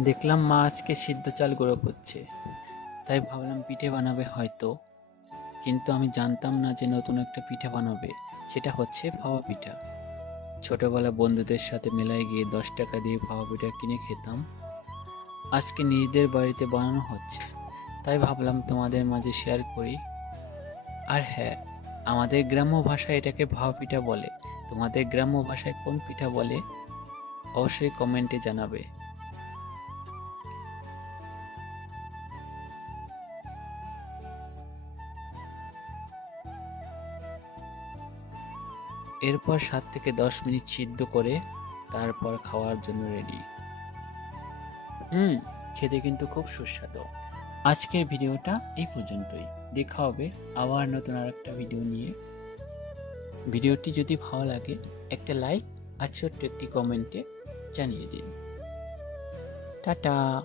দেখলাম মা আজকে সিদ্ধ চাল গুঁড়ো করছে। তাই ভাবলাম পিঠে বানাবে হয়তো। কিন্তু আমি জানতাম না যে নতুন একটা পিঠে বানাবে। সেটা হচ্ছে ভাওয়া পিঠা। ছোটোবেলা বন্ধুদের সাথে মেলায় গিয়ে দশ টাকা দিয়ে ভাওয়া পিঠা কিনে খেতাম। আজকে নিজেদের বাড়িতে বানানো হচ্ছে। তাই ভাবলাম তোমাদের মাঝে শেয়ার করি। আর হ্যাঁ আমাদের গ্রাম্য ভাষায় এটাকে ভাওয়া পিঠা বলে। তোমাদের গ্রাম্য ভাষায় কোন পিঠা বলে? অবশ্যই কমেন্টে জানাবে। এরপর সাত থেকে দশ মিনিট সিদ্ধ করে তারপর খাওয়ার জন্য রেডি হুম। খেতে কিন্তু খুব সুস্বাদু। আজকের ভিডিওটা এই পর্যন্তই। দেখা হবে আবার নতুন আরেকটা ভিডিও নিয়ে। ভিডিওটি যদি ভালো লাগে একটা লাইক আর ছোট্ট একটি কমেন্টে জানিয়ে দিন। টাটা।